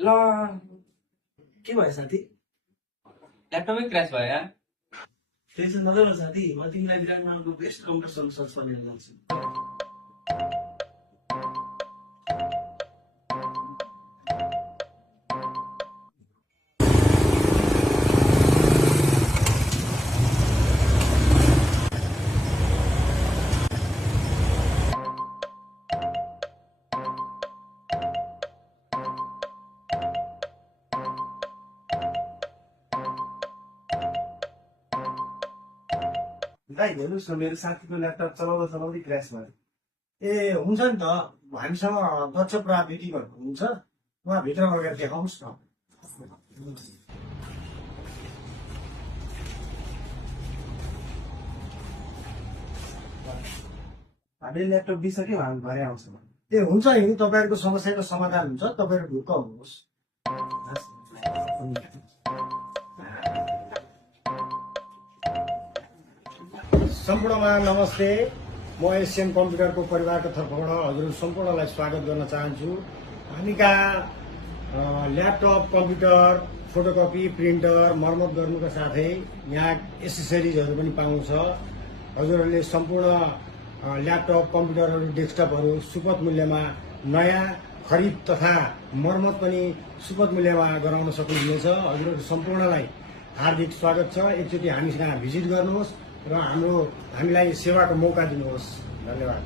ल के भयो साथी? ल्यापटपै क्रास भयो यार। टेन्सन नगर साथी, म तिमीलाई विराटनगरको बेस्ट कम्प्युटर सल्युसन्स भनेर जान्छु। दाइ हेर्नुहोस् न, मेरो साथीको ल्यापटप चलाउँदा चलाउँदै क्रास भयो। ए हुन्छ नि त, हामीसँग दक्ष प्राविधिक हुनुहुन्छ, उहाँ भित्र लगेर देखाउनुहोस् न। हामीले ल्यापटप दिइसक्यौँ, हामी भरे आउँछौँ। ए हुन्छ नि, तपाईँहरूको समस्याको समाधान हुन्छ, तपाईँहरू ढुक्क हुनुहोस्। सम्पूर्णमा नमस्ते। म एसियन कम्प्युटरको परिवारको तर्फबाट हजुरहरू सम्पूर्णलाई स्वागत गर्न चाहन्छु। हामी कहाँ ल्यापटप, कम्प्युटर, फोटोकपी, प्रिन्टर मर्मत गर्नुका साथै यहाँ एसेसरिजहरू पनि पाउँछ। हजुरहरूले सम्पूर्ण ल्यापटप, कम्प्युटरहरू, डेस्कटपहरू सुपथ मूल्यमा नयाँ खरिद तथा मर्मत पनि सुपथ मूल्यमा गराउन सक्नुहुनेछ। हजुरहरू सम्पूर्णलाई हार्दिक स्वागत छ। एकचोटि हामी कहाँ भिजिट गर्नुहोस् र हामीलाई सेवाको मौका दिनुहोस्। धन्यवाद।